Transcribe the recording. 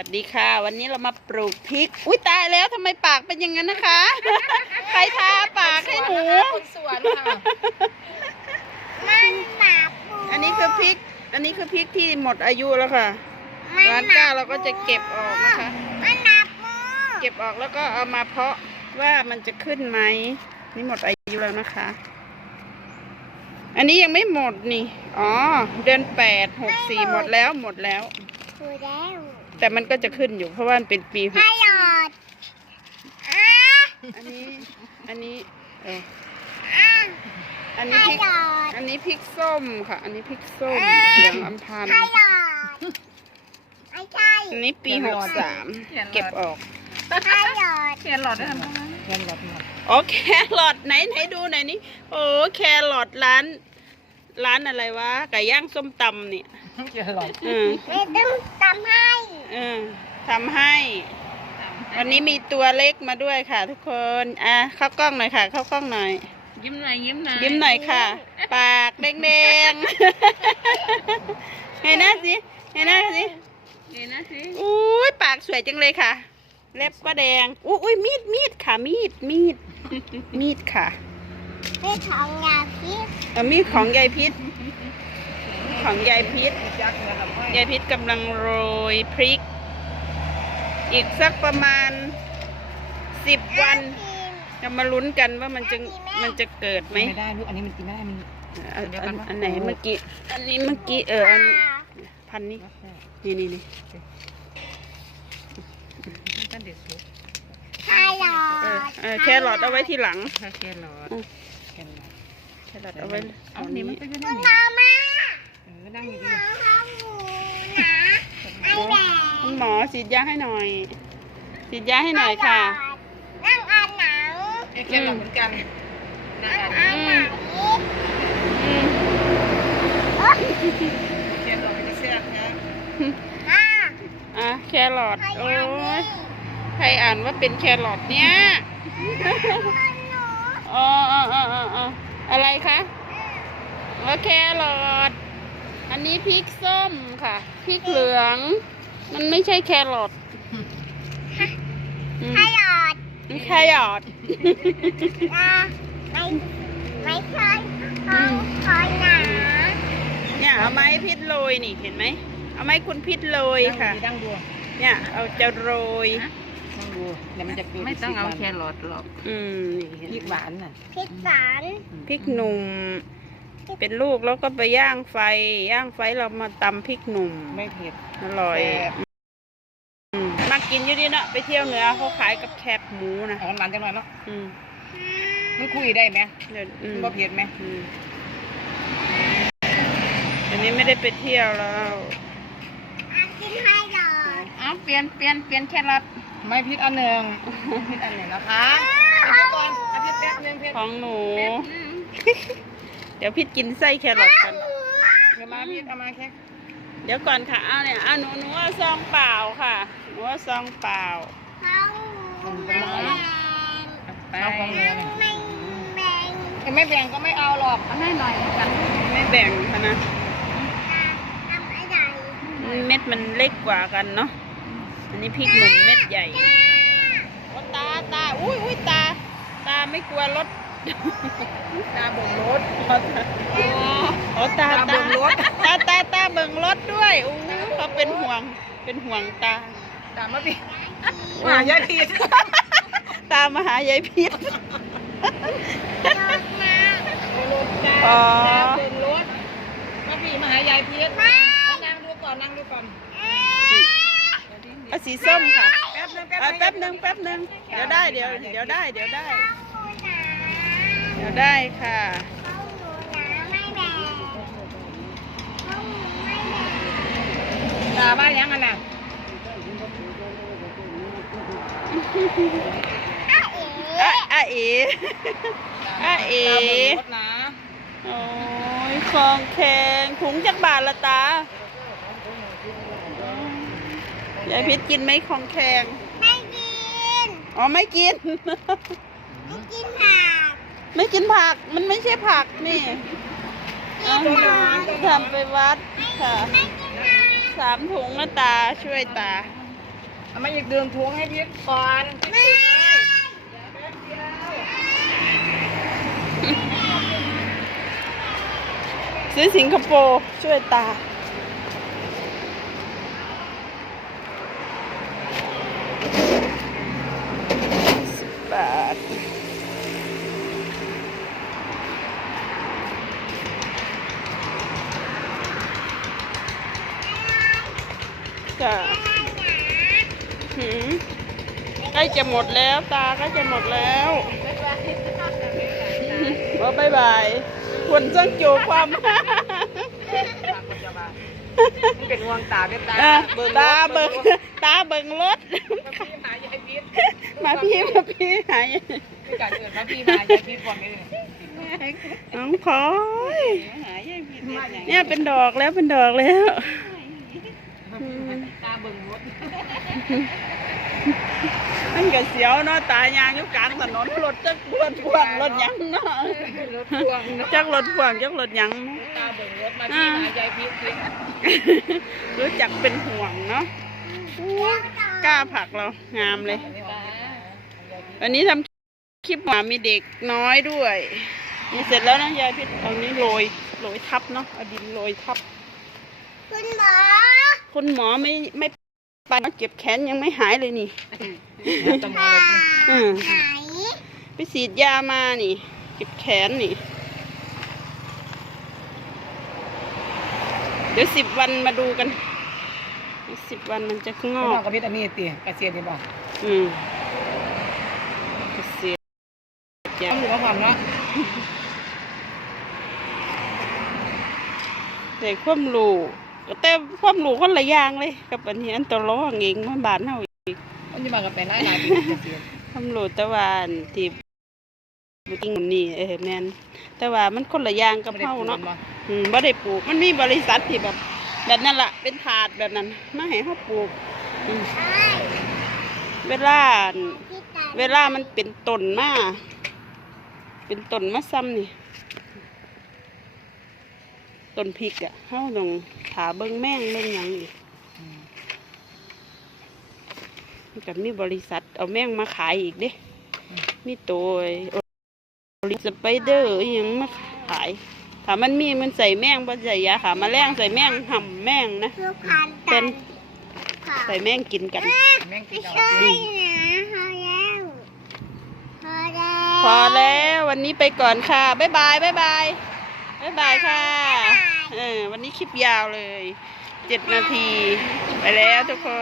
วัสดีค่ะ วันนี้เรามาปลูกพริก อุ้ยตายแล้วทำไมปากเป็นอย่างนั้นนะคะ ใครทาปากให้หนูคนสวนค่ะมันหนาปูอันนี้คือพริก อันนี้คือพริกที่หมดอายุแล้วค่ะมันร้านหก้าเราก็จะเก็บออกนะคะมันหนาปูเก็บออกแล้วก็เอามาเพาะว่ามันจะขึ้นไหมนี่หมดอายุแล้วนะคะ อันนี้ยังไม่หมดนี่ อ๋อ เดือนแปดหกสี่หมดแล้วหมดแล้วดูแล้ว แต่มันก็จะขึ้นอยู่เพราะว่ามันเป็นปีหให้กหลอดอะอันนี้ อันนี้เอออะอันนี้ให้พริกหลอดอันนี้พริกส้มค่ะ อันนี้พริกส้มเหลืองอัมพันธ์ให้หลอดไม่ใช่อันนี้ปีหกสามเก็บออกให้หลอดเขียนหลอดด้วยนะเขียนหลอดหมดอ๋อแครอทไหนไหนดูไหนอยนี่โอ้แครอทร้านร้านอะไรวะไก่ย่างส้มตำเนี่ยเขียนหลอดเออไม่ต้องทำให้เออ ทำให้ วันนี้มีตัวเล็กมาด้วยค่ะ ทุกคน อะเข้ากล้องหน่อยค่ะ เข้ากล้องหน่อย ยิ้มหน่อยยิ้มหน่อยยิ้มหน่อยค่ะ ปากแดงๆเห็นหน้าสิเห็นหน้าสิดีนะสิอุ้ยปากสวยจังเลยค่ะ เล็บก็แดงอุ้ยอุ้ยมีดมีดค่ะ มีดมีดมีดค่ะไม่ของยาพิษเอามีดของยายพิษของยายพิษยักษ์นะครับยายพิษกำลังโรยพริก อีกสักประมาณสิบวันกินจะมาลุ้นกันว่ามันจะมันจะเกิดไหมไม่ได้ลูกอันนี้มันกินไม่ได้มันอันเดี๋ยวอักันนวะอันไหนเมื่อกี้อันนี้เมื่อกี้เอออันพันนี้นี่นี่นี่ตั้งเด็กสุกให้หลอเออดเออแครอทเอาไว้ทีหลังถ้าเขียนหลอดเขียนหลอดแครอทเอาไว้เอาเอานี่นี้มันก็อยู่ในคุณนี้มาม่าเออนั่งอยู่หดี คุณหมอฉีดยาให้หน่อยฉีดยาให้หน่อยค่ะ นั่งอ่านหนังเขียนหลอดเหมือนกันนั่งนั่งอ่านอ่านหนังอืมเขียนหลอดเป็นเสื้อนะอะอะแครอทใครโอ้อ่านนี่ยใครอ่านว่าเป็นแครอทเนี่ยมันหนูอ๋ออ๋ออ๋ออ๋ออ๋ออะไรคะโอเครอทอันนี้พริกส้มค่ะ พริกเหลือง มันไม่ใช่แครอทอืมให้หลอดมันแครอทอะไม่ไม่ใช่เขาคอยหนาเนี่ยเอาไม้พิษโรยนี่เห็นไหม เอาไม้คุณพิษโรยค่ะ ดังดูเนี่ยเอาจะโรยดังดูเดี๋ยวมันจะไม่ต้องเอาแครอทหรอก อืมนี่เห็นพริกไหหมวานน่ะพิษสารพริกหนุ่ม เป็นลูกแล้วก็ไปย่างไฟ ย่างไฟเรามาตำพริกหนุ่มไม่เผ็ดอร่อยแต่อืมมากินอยู่ดีเนาะไปเที่ยวเหนือเขาขายกับแคบหมูนะเอาหวานจังหน่อยเนาะอืมมันคุยได้ไหมเดี๋ยวอืมัมนบ่เผ็ดไหมอืมอันนี้ไม่ได้ไปเที่ยวแล้วอะกินให้หลอดเอาเปลี่ยนเปลี่ยนเปลี่ยนแครอทไม่พิษอันหนึ่งพิษอันหนึ่งนะคะเอาพิษก่อนเอาพิษแป๊บนึงพิษของหนูแป๊บนึง เดี๋ยวพิดกินไส้แครอทกันเดี๋ยวมาพิษเอามาแค่เดี๋ยวก่อนค่ะเอาเนี่ยเอาหนูหนูเอาซองเปล่าค่ะหนูเอาซองเปล่าเขาไม่แบ่งไปเอาของหนูนั่งไม่แบ่งจะไม่แบ่งก็ไม่เอาหรอกเอาให้หน่อยกันไม่แบ่งค่ะนะทำอะไรเม็ดมันเล็กกว่ากันเนาะอันนี้พริกหนุ่มเม็ดใหญ่โอ้ตาตาอุ้ยอุ้ยตา ตาไม่กลัวรถ ตาบ่งรถโอ้ตาตาเบิ่งรถตาตาตาเบิ่งรถด้วยอู้เขาเป็นห่วงเป็นห่วงตา ตามมาพี่มายายพีชตามมาหายายพิษรถมาอ๋อตาเบิ่งรถมาพี่มาหายายพีชนั่งดูก่อนนั่งดูก่อนเอาสีส้มค่ะ แป๊บนึงเอาแป๊บหนึ่งแป๊บหนึ่งเดี๋ยวได้เดี๋ยวเดี๋ยวได้เดี๋ยวได้เขาหนา เดี๋ยวได้ค่ะเขาหนูหนาไม่แบ่งเขาหนูไม่แบ่งตาบ้านยังอันน่ะอ้าเอ๋อะอะเอ๋อะเอ๋ตาเบิ่งรถนะโอ้ยคลองแขงถุงจักบาทละตายายพิษกินไหมของแขงไม่กิน อ๋อ ไม่กิน ไม่กินผัก ไม่กินผัก มันไม่ใช่ผักนี่เอาทำไปวัดค่ะไม่กินผักสามถุงนะตาช่วยตาเอามาอีกเดือนทวงให้พีทก่อนไม่ซื้อสิงคโปร์ช่วยตา สิบบาท จ้ะหืมใกล้จะหมดแล้วตาใกล้จะหมดแล้วบอกบายบายคนจังโจความมันเป็นห่วงตาเว็บตาเออตาเบิงตาเบิงรถพี่หายายพีทมาพี่มาพี่หายพี่การเกิดมาพี่มายายพีทก่อนเลยน้องพลอยเนี่ยเป็นดอกแล้วเป็นดอกแล้ว ตาเบิ่งรถ มันก็เสียวเนาะตายางอยู่กลางถนนรถจักรถพ่วงรถหยังเนาะรถพ่วงเนาะจักรถพ่วงจักรถหยังตาเบิ่งรถมาพี่มายายพีทพีทรู้จักเป็นห่วงเนาะกล้าผักเรางามเลย วันนี้ทำคลิปหมามีเด็กน้อยด้วยนี่เสร็จแล้วนะยายพิษเอานี้โรยโรยทับเนาะเอาดินโรยทับ คุณหมอ คุณหมอไม่ไม่ ไปเจ็บแขนยังไม่หายเลยนี่ตำรวค่ะจอืมไหนไปฉีดยามานี่เจ็บแขนนี่ เดี๋ยวสิบวันมาดูกันสิบวันมันจะงพี่อน้องกกับพี่อันนี้ตีกระเซียนดีบ่อืมเสียยาต้องอยู่กับความเนาะแต่ความรู้ แต่ความรู้คนละอย่างเลย กับอันนี้อันตัวร้องเองมาบานเฮาอีกมันอยู่มากับเป็นหลายหลายปีกระเซียความรู้แต่ว่าอันที่บ่จริงมันนี่เออแม่นแต่ว่ามันคนละอย่างกับเฮาเนาะอืมบ่ได้ปลูก มันมีบริษัทที่แบบ แบบนั้นล่ะ เป็นถาดแบบนั้นมาให้เฮาปลูกอืมเวลา เวลามันเป็นต้นมา เป็นต้นมะซ้ำนี่ ต้นพริกอะ่ะเฮาต้องถาเบิ่งแม่งเบิ่งหยังอีกมันก็มีบริษัทเอาแม่งมาขายอีกเด้ มีตัวโอลิสไปเดอร์อหยังมาขายถ้ามันมีมันใส่แม่งบ่ใส่ยาขาแมาแรงใส่แม่งห่ำแม่งนะคือพันเป็ตันนค่ะใส่แม่งกินกันแม่งกิไม่นใช่เอานะพอแล้วพอแล้ว พอแล้ว วันนี้ไปก่อนค่ะ บ๊ายบาย บ๊ายบาย บ๊ายบายค่ะเออวันนี้คลิปยาวเลย เจ็ดนาที ไปแล้วทุกคน